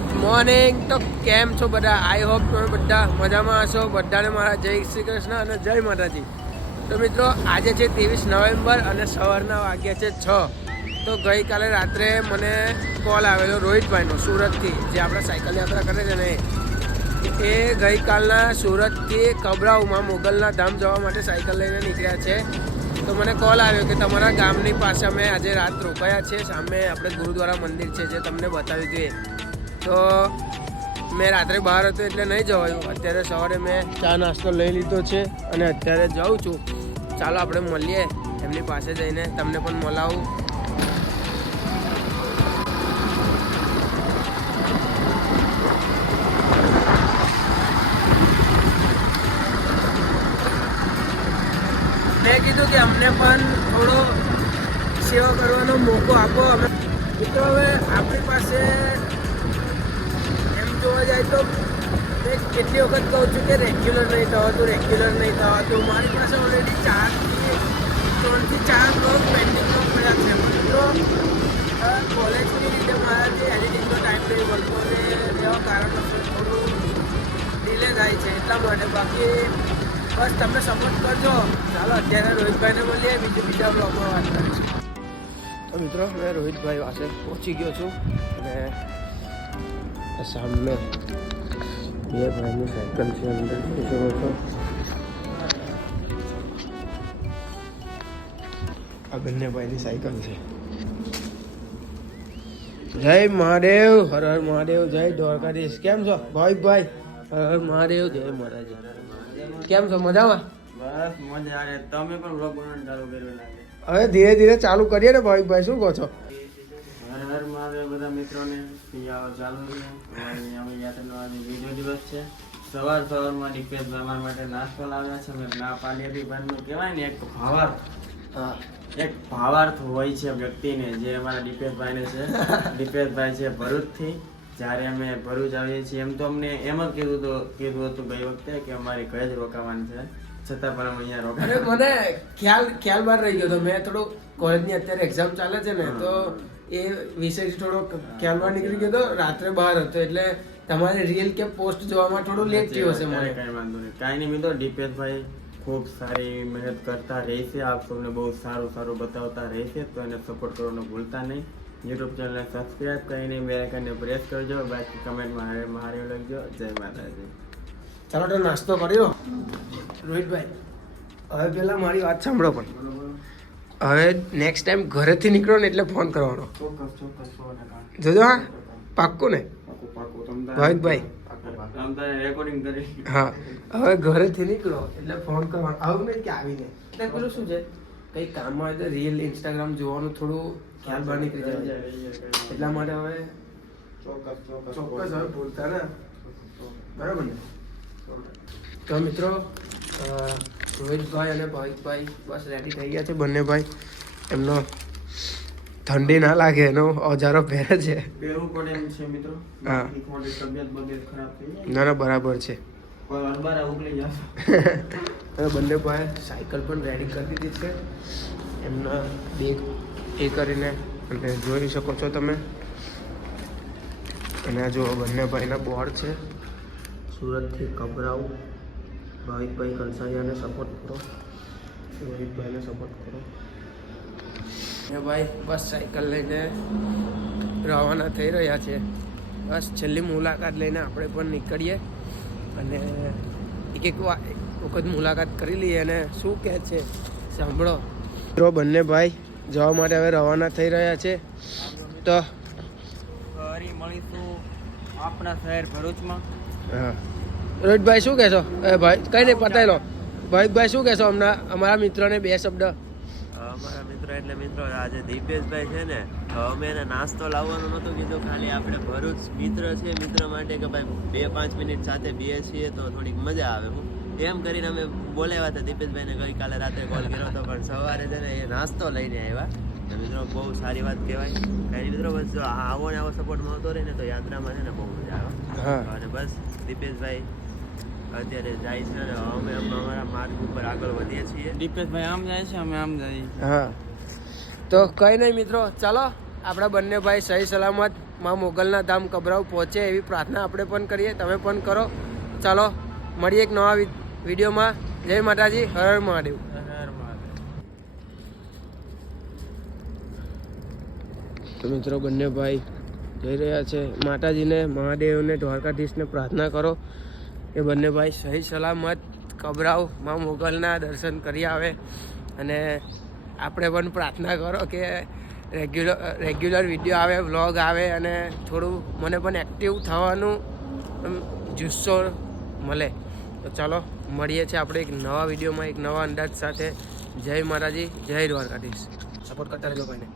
Good morning તો કેમ છો બધા? આઈ હોપ તમે બધા મજામાં હશો. બધાને મારા જય શ્રી કૃષ્ણ અને જય માતાજી. તો મિત્રો, આજે છે ત્રેવીસ નવેમ્બર અને સવારના વાગ્યા છે છ. તો ગઈકાલે રાત્રે મને કોલ આવેલો રોહિતભાઈનો સુરતથી, જે આપણે સાયકલ યાત્રા કરે છે ને એ. ગઈકાલના સુરતથી કબરાઉમાં મોગલના ધામ જવા માટે સાયકલ લઈને નીકળ્યા છે. તો મને કોલ આવ્યો કે તમારા ગામની પાસે અમે આજે રાત રોકાયા છે. સામે આપણે ગુરુદ્વારા મંદિર છે જે તમને બતાવ્યું હતું તો મેં રાત્રે બહાર હતો એટલે નહીં જવાયું. અત્યારે સવારે મેં ચા નાસ્તો લઈ લીધો છે અને અત્યારે જાઉં છું. ચાલો આપણે મળીએ એમની પાસે જઈને. તમને પણ મળાવું. મેં કીધું કે અમને પણ થોડો સેવા કરવાનો મોકો આપો. અમે મિત્રો, હવે આપણી પાસે કેટલી વખત કહું છું કે રેગ્યુલર નહીં થવાતું રેગ્યુલર નહીં થવાતું મારી પાસે ઓલરેડી ચાર ત્રણથી ચાર બ્લોગ પેન્ડિંગમાં પડ્યા છે. મિત્રો કોલેજની રીતે મારા જે એડિટિંગનો ટાઈમ નહીં મળતો ને એવા કારણોસર થોડું ડિલે થાય છે. એટલા માટે બાકી બસ તમે સપોર્ટ કરજો. ચાલો, અત્યારે રોહિતભાઈને મળીએ, બીજું બીજા બ્લોગમાં વાત કરીશું. તો મિત્રો મેં રોહિતભાઈ પાસે પહોંચી ગયો છું અને સામે બે ભાઈની સાયકલ છે અંદર જોઈ શકો છો આ બંને ભાઈની સાયકલ છે. જય મહાદેવ હર હર મહાદેવ જય દ્વારકાધીશ. કેમ છો? ભાઈ હર હર મહાદેવ જય મહારાજ કેમ છો? મજામાં? બસ મજા આવે. તમે પણ બ્લોગ બનાવવાનું ચાલુ કર્યું લાગે. હવે ધીરે ધીરે ચાલુ કરીએ ને ભાઈ શું કહો છો? હર હર મહાદેવ બધા મિત્રોને. પિયાઓ ચાલુ છે અમારી અમે યાત્રાનો આજે બીજો દિવસ છે. સવાર સવારમાં દીપેશભાઈ અમારા માટે નાસ્તો લાવ્યા છે. અમે ના પાડી હતી પણ કહેવાય ને એક ભાવાર્થ. એક ભાવાર્થ હોય છે વ્યક્તિને જે અમારા દીપેશભાઈને છે. દીપેશભાઈ છે ભરૂચથી. જ્યારે અમે ભરૂચ આવીએ છીએ એમ તો અમને એમ જ કીધું હતું કીધું હતું ગઈ વખતે કે અમારી ઘરે જ રોકાવાની છે. છતાં પણ અમે અહીંયા રોકાયા મને ખ્યાલ ખ્યાલ બહાર રહી ગયો તો મેં થોડું કોલેજની અત્યારે એક્ઝામ ચાલે છે ને તો એ વિષયથી થોડો ખ્યાલમાં નીકળી ગયો તો રાત્રે બહાર હતો એટલે તમારે રીલ કે પોસ્ટ જોવામાં થોડું લેટ થયું હશે મને. કાંઈ વાંધો નહીં. કાંઈ નહીં મિત્રો દીપેશભાઈ ખૂબ સારી મહેનત કરતા રહેશે આપ સૌને બહુ સારું સારું બતાવતા રહેશે તો એને સપોર્ટ કરવાનું ભૂલતા નહીં. યુટ્યુબ ચેનલને સબસ્ક્રાઇબ કરીને બે આઇકનને પ્રેસ કરજો બાકી કમેન્ટમાં હારે મારી લખજો. જય માતાજી. ચાલો તો નાસ્તો કર્યો. રોહિતભાઈ હવે પહેલાં મારી વાત સાંભળો પણ. હવે નેક્સ્ટ ટાઈમ ઘરેથી નીકળો ને એટલે ફોન કરવાનો. ચોક્કસ ચોક્કસ સો જોજો હા પાક્કું ને? ભાવિકભાઈ. હા હવે ઘરેથી નીકળો એટલે ફોન કરવાનો. આવું નહીં કે આવીને. એટલે પેલું શું છે? કંઈ કામમાં હોય તો રીલ ઇન્સ્ટાગ્રામ જોવાનું થોડું ખ્યાલ બહાર નીકળી જાય. એટલા માટે હવે ચોક્કસ હવે ભૂલતા ને. બરાબર ને? તો મિત્રો રોહિતભાઈ અને ભાવિકભાઈ બસ રેડી થઈ ગયા છે બંને ભાઈ. એમનો ઠંડી ના લાગે એનો ઓજારો પહેરે છે. પહેરવું પડે એમ છે મિત્રો. હા. તબિયત બબિયત ખરાબ થઈ જાય. ના ના બરાબર છે. અને બંને ભાઈ સાયકલ પણ રેડી કરી દીધી છે. એમના બેગ એ કરીને અને જોઈ શકો છો તમે. અને આ જો બંને ભાઈના બોર્ડ છે. સુરતથી કબરાઉ. ભાવિકભાઈ કંસારિયાને સપોર્ટ કરો. રોહિતભાઈને સપોર્ટ કરો. ભાઈ બસ સાયકલ લઈને રવાના થઈ રહ્યા છે. બસ છેલ્લી મુલાકાત લઈને આપણે પણ નીકળીએ અને એક એક વખત મુલાકાત કરી લઈએ અને શું કહે છે સાંભળો. મિત્રો બંને ભાઈ જવા માટે હવે રવાના થઈ રહ્યા છે. તો ફરી મળીશું આપણા શહેર ભરૂચમાં. હા. રોહિતભાઈ શું કહેશો? એ ભાઈ કઈ નહીં પતાવી લો. ભાવિકભાઈ શું કહેશો હમણાં? અમારા મિત્રોને બે શબ્દ. અમારા મિત્રો એટલે મિત્રો આજે દીપેશભાઈ છે ને અમે એને નાસ્તો લાવવાનું નહોતું કીધું ખાલી આપણે ભરૂચ મિત્ર છે મિત્ર માટે કે ભાઈ બે પાંચ મિનિટ સાથે બે છીએ તો થોડીક મજા આવે. હું એમ કરીને અમે બોલાવ્યા હતા દીપેશભાઈને ગઈકાલે રાત્રે કોલ કર્યો હતો પણ સવારે છે ને એ નાસ્તો લઈને આવ્યા. મિત્રો બહુ સારી વાત કહેવાય. કાંઈ મિત્રો બસ જો આવો ને આવો સપોર્ટ મળતો રહે ને તો યાત્રામાં છે ને બહુ મજા આવે. અને બસ દીપેશભાઈ અત્યારે જાય છે અમે અમારા માર્ગ ઉપર આગળ વધીએ છીએ. દીપેશભાઈ આમ જાય છે અમે આમ જઈએ હા. તો કઈ નહીં મિત્રો ચાલો આપણા બંને ભાઈ સહી સલામતમાં મોગલના ધામ કબરાવ પહોંચે એવી પ્રાર્થના આપણે પણ કરીએ તમે પણ કરો. ચાલો મળીએ એક નવા વિડીયોમાં. જય માતાજી હર હર મહાદેવ. તો મિત્રો બંને ભાઈ જઈ રહ્યા છે. માતાજીને મહાદેવને દ્વારકાધીશને પ્રાર્થના કરો. એ બંને ભાઈ સહી સલામત, કબરાવ, માં મોગલના દર્શન કરી આવે. અને આપણે પણ પ્રાર્થના કરો કે રેગ્યુલર રેગ્યુલર વીડિયો આવે વ્લોગ આવે અને થોડું મને પણ એક્ટિવ થવાનું જુસ્સો મળે. તો ચાલો, મળીએ છીએ આપણે એક નવા વિડીયોમાં એક નવા અંદાજ સાથે. જય માતાજી, જય દ્વારકાધીશ. સપોર્ટ કરતા રહેજો ભાઈને.